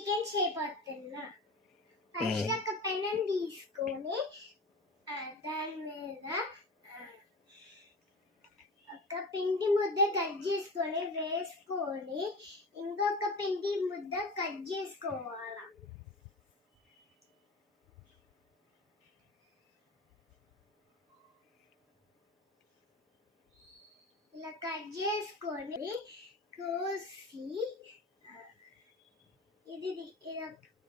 Chicken చేయబోతున్నా. First ఒక పెనం తీసుకొని దాని మీద ఒక పిండి ముద్ద కట్ చేసుకొని వేసుకొని ఇంకొక పిండి ముద్ద కట్ చేసుకోవాలి. ఇలా కట్ చేసుకొని కోసి ఇది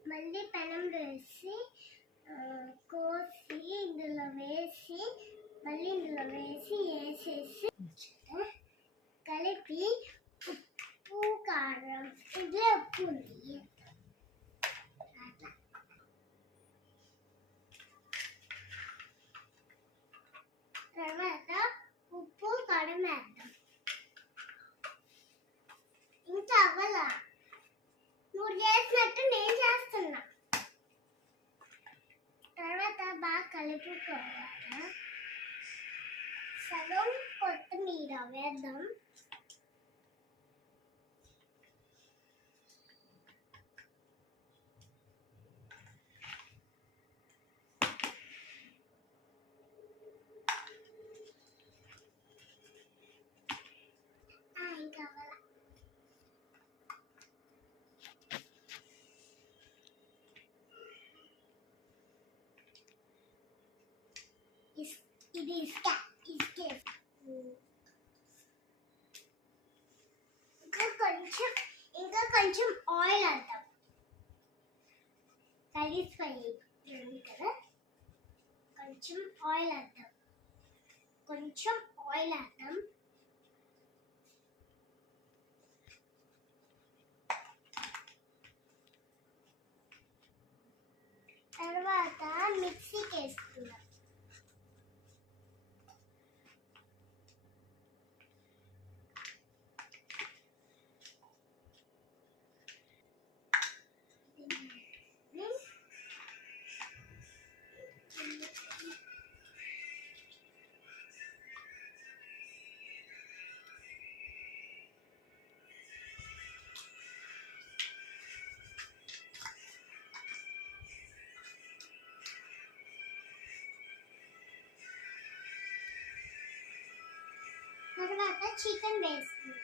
మళ్ళీ పెనం వేసి కోసి ఇందులో వేసి మళ్ళీ ఇందులో వేసేసి కలిపి ఉప్పు కారం ఇదే ఉప్పు ఉంది తర్వాత ఉప్పు కారం వేద్దాం. ఇంకా అవ్వాలా, నువ్వు చేసినట్టు నేను చేస్తున్నా. తర్వాత బాగా కలుపుకోవాలి. సగం కొత్తిమీర వేద్దాం. ఇంకా ఇది ఇంకా కొంచెం ఆయిల్ వేద్దాం. కలిసిపోయి కదా, కొంచెం ఆయిల్ వేద్దాం. తర్వాత మిక్సీకి వేసుకుందాం. తర్వాత చికెన్ వేసుకుందాం.